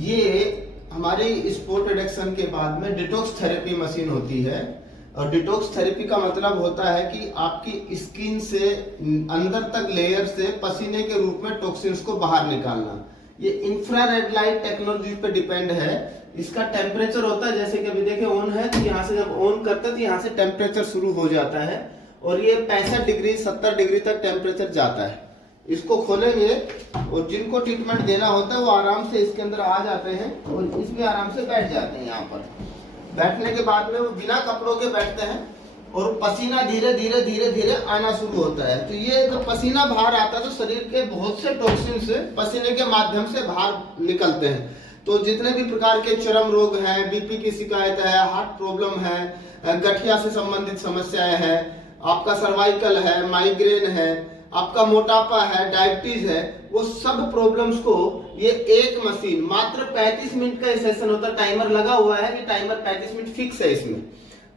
ये हमारी spot reduction के बाद में डिटॉक्स थेरेपी मशीन होती है। और डिटॉक्स थेरेपी का मतलब होता है कि आपकी स्किन से अंदर तक लेयर से पसीने के रूप में टॉक्सिन्स को बाहर निकालना। ये इंफ्रारेड लाइट टेक्नोलॉजी पे डिपेंड है। इसका टेम्परेचर होता है, जैसे कि अभी देखिए ऑन है, तो यहाँ से जब ऑन करते हैं तो यहाँ से टेम्परेचर शुरू हो जाता है और ये 65 डिग्री 70 डिग्री तक टेम्परेचर जाता है। इसको खोलेंगे और जिनको ट्रीटमेंट देना होता है वो आराम से इसके अंदर आ जाते हैं और इसमें आराम से बैठ जाते हैं। यहाँ पर बैठने के बाद में वो बिना कपड़ों के बैठते हैं और पसीना धीरे धीरे धीरे धीरे आना शुरू होता है। तो ये जब पसीना बाहर आता है तो शरीर के बहुत से टॉक्सिन्स पसीने के माध्यम से बाहर निकलते हैं। तो जितने भी प्रकार के चर्म रोग हैं, बीपी की शिकायत है, हार्ट प्रॉब्लम है, गठिया से संबंधित समस्याएं हैं, आपका सर्वाइकल है, माइग्रेन है, आपका मोटापा है, डायबिटीज है, वो सब प्रॉब्लम्स को ये एक मशीन मात्र 35 मिनट का सेशन होता है। टाइमर लगा हुआ है, ये टाइमर 35 मिनट फिक्स है इसमें।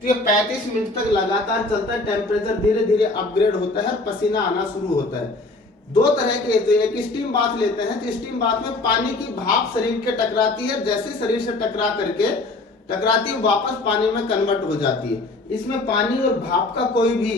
तो ये 35 मिनट तक लगातार चलता है, टेम्परेचर धीरे धीरे अपग्रेड होता है, पसीना आना शुरू होता है। दो तरह के, तो एक स्टीम बाथ लेते हैं, तो स्टीम बाथ में पानी की भाप शरीर के टकराती है, जैसे शरीर से टकराती है वापस पानी में कन्वर्ट हो जाती है। इसमें पानी और भाप का कोई भी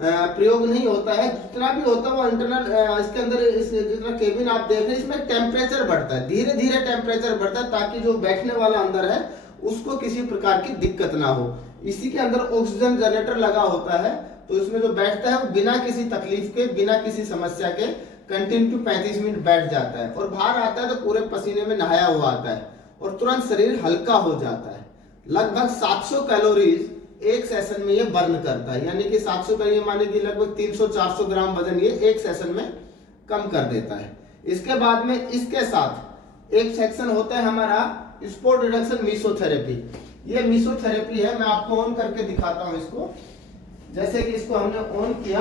प्रयोग नहीं होता है। जितना भी होता है वो इंटरनल, इसके अंदर जितना केबिन आप देख रहे हैं इसमें टेम्परेचर बढ़ता है, धीरे धीरे टेम्परेचर बढ़ता है ताकि जो बैठने वाला अंदर है उसको किसी प्रकार की दिक्कत ना हो। इसी के अंदर ऑक्सीजन जनरेटर लगा होता है, तो इसमें जो बैठता है वो बिना किसी तकलीफ के, बिना किसी समस्या के कंटिन्यू 35 मिनट बैठ जाता है और बाहर आता है तो पूरे पसीने में नहाया हुआ आता है और तुरंत शरीर हल्का हो जाता है। लगभग 700 कैलोरीज एक सेशन में ये बर्न करता है, यानी कि 700 कैलोरी माने कि लगभग 300-400 ग्राम वजन ये एक सेशन में कम कर देता है। इसके बाद में इसके साथ एक सेक्शन होता है हमारा स्पॉट रिडक्शन मीसोथेरेपी। ये मीसोथेरेपी है, मैं आपको ऑन करके दिखाता हूं इसको। जैसे कि इसको हमने ऑन किया,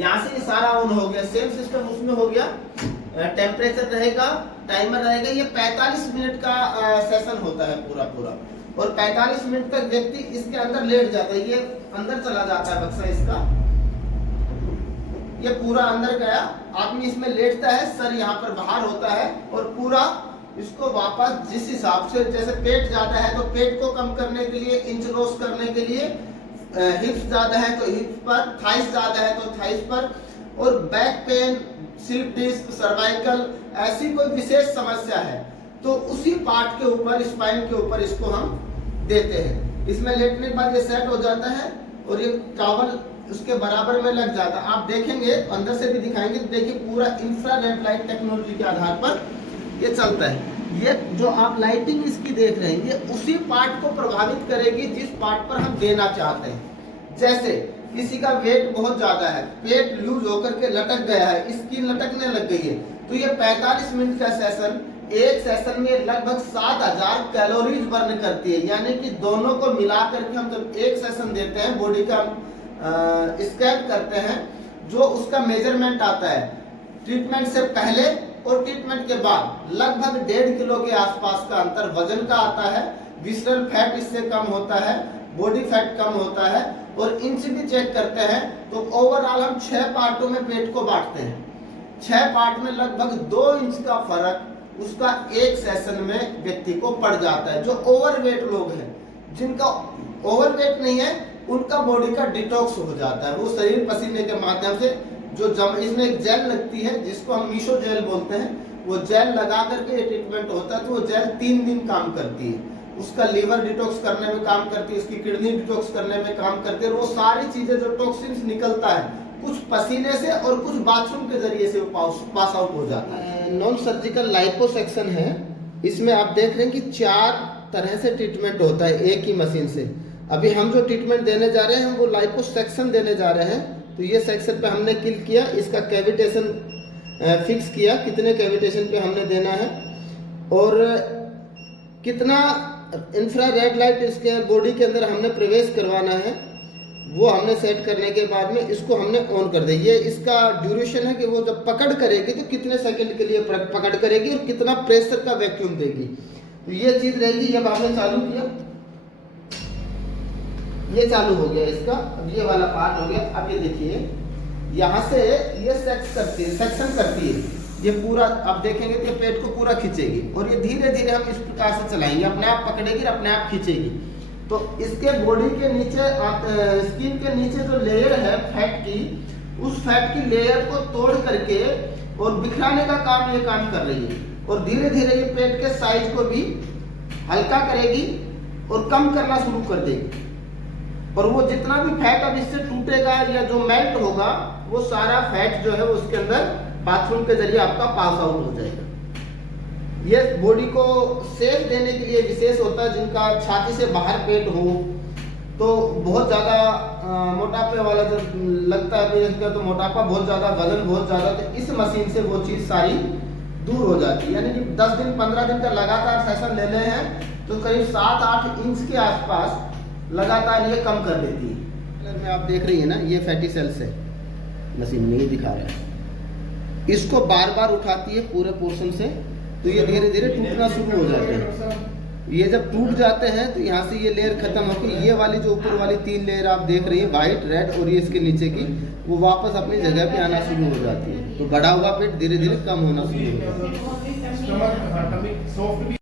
यहां से सारा ऑन हो गया, सेम सिस्टम उसमें हो गया, टेम्परेचर रहेगा, टाइमर रहेगा। ये 45 मिनट का सेशन होता है पूरा और 45 मिनट तक व्यक्ति इसके अंदर लेट जाता है। ये अंदर चला जाता है बक्सा इसका, ये पूरा अंदर गया, आदमी इसमें लेटता है, सर यहाँ पर बाहर होता है और पूरा इसको वापस जिस हिसाब से, जैसे पेट ज्यादा है तो पेट को कम करने के लिए, इंच लॉस करने के लिए, हिप्स ज्यादा है तो हिप्स पर, थाइस ज्यादा है तो थाइस पर, और back pain, slip disc, cervical, ऐसी कोई विशेष समस्या है तो उसी पार्ट के ऊपर, स्पाइन के ऊपर इसको हम देते हैं। इसमें लेटने के बाद ये सेट हो जाता है और ये टॉवल उसके बराबर में लग जाता है। आप देखेंगे अंदर से भी दिखाएंगे, तो देखिए पूरा इंफ्रारेड लाइट टेक्नोलॉजी के आधार पर ये चलता है। ये जो आप लाइटिंग इसकी देख रहे हैं, ये उसी पार्ट को प्रभावित करेगी जिस पार्ट पर हम देना चाहते हैं। जैसे किसी का वेट बहुत ज्यादा है, पेट लूज होकर के लटक गया है, स्किन लटकने लग गई है, तो ये 45 मिनट का सेशन, एक सेशन में लगभग 7000 कैलोरीज बर्न करती है। यानी कि दोनों को मिला करके हम जब एक सेशन देते हैं, बॉडी का स्कैन करते हैं, जो उसका मेजरमेंट आता है ट्रीटमेंट से पहले और ट्रीटमेंट के बाद, लगभग 1.5 किलो के आसपास का अंतर वजन का आता है। विसरल फैट इससे कम होता है, बॉडी फैट कम होता है और इंच भी चेक करते हैं। तो ओवरऑल हम 6 पार्टों में पेट को बांटते हैं, 6 पार्ट में लगभग 2 इंच का फर्क उसका एक सेशन में व्यक्ति को पड़ जाता है। जो ओवरवेट लोग हैं, जिनका ओवरवेट नहीं है, उनका बॉडी का डिटॉक्स हो जाता है। वो शरीर पसीने के माध्यम से जो इसमें एक जेल लगती है जिसको हम मीशो जेल बोलते हैं, वो जेल लगा करके ये ट्रीटमेंट होता है। तो वो जेल 3 दिन काम करती है, उसका लीवर डिटॉक्स करने में काम करती है, उसकी किडनी डिटॉक्स करने में काम करती है। और वो सारी चीजें जो टॉक्सिन्स निकलता है, कुछ पसीने से और कुछ बाथरूम के जरिए से वो पास आउट हो जाता है। नॉन सर्जिकल लाइपोसेक्शन है, इसमें आप देख रहे हैं कि 4 तरह से ट्रीटमेंट होता है एक ही मशीन से। अभी हम जो ट्रीटमेंट देने जा रहे हैं वो लाइपोसेक्शन देने जा रहे हैं। तो ये सेक्शन पे हमने क्लिक किया, इसका कैविटेशन फिक्स किया, कितने कैविटेशन पे हमने देना है और कितना इंफ्रारेड लाइट इसके बॉडी के अंदर हमने प्रवेश करवाना है, वो हमने सेट करने के बाद में इसको हमने ऑन कर दिया। ये इसका ड्यूरेशन है कि वो जब पकड़ करेगी तो कितने सेकंड के लिए पकड़ करेगी और कितना प्रेशर का वैक्यूम देगी, तो ये चीज रहेगी। जब आपने चालू किया, ये चालू हो गया इसका, अब ये वाला पार्ट हो गया। अब ये देखिए यहाँ से ये सेक्शन करती है ये पूरा आप देखेंगे तो ये पेट को पूरा खींचेगी और ये धीरे धीरे हम इस प्रकार से चलाएंगे, अपने आप पकड़ेगी और अपने आप खींचेगी। तो इसके बॉडी के नीचे स्किन के नीचे जो लेयर है फैट की, उस फैट की लेयर को तोड़ करके और बिखराने का काम ये काम कर रही है और धीरे धीरे ये पेट के साइज को भी हल्का करेगी और कम करना शुरू कर देगी। और वो जितना भी फैट अब इससे टूटेगा या जो मेल्ट होगा वो सारा फैट जो है वो उसके अंदर बाथरूम के जरिए आपका पास आउट हो जाएगा। ये बॉडी को सेफ देने के लिए विशेष होता है, जिनका छाती से बाहर पेट हो तो बहुत ज़्यादा मोटापे वाला जब लगता है तो मोटापा बहुत ज़्यादा, वजन बहुत ज़्यादा, तो इस मशीन से वो चीज़ सारी दूर हो जाती है। यानी कि 10 दिन 15 दिन का लगातार सेशन ले रहे हैं तो करीब 7-8 इंच के आसपास लगातार ये कम कर देती है। कलर में आप देख रही है ना, ये फैटी सेल्स है, मशीन में ये दिखा रहा है। इसको बार बार उठाती है पूरे पोर्शन से तो ये धीरे धीरे टूटना शुरू हो जाते हैं। ये जब टूट जाते हैं तो यहाँ से ये लेयर खत्म होकर ये वाली जो ऊपर वाली 3 लेयर आप देख रही है, वाइट, रेड और ये इसके नीचे की, वो वापस अपनी जगह पे आना शुरू हो जाती है। तो बढ़ा हुआ पेट धीरे धीरे कम होना शुरू हो जाता है।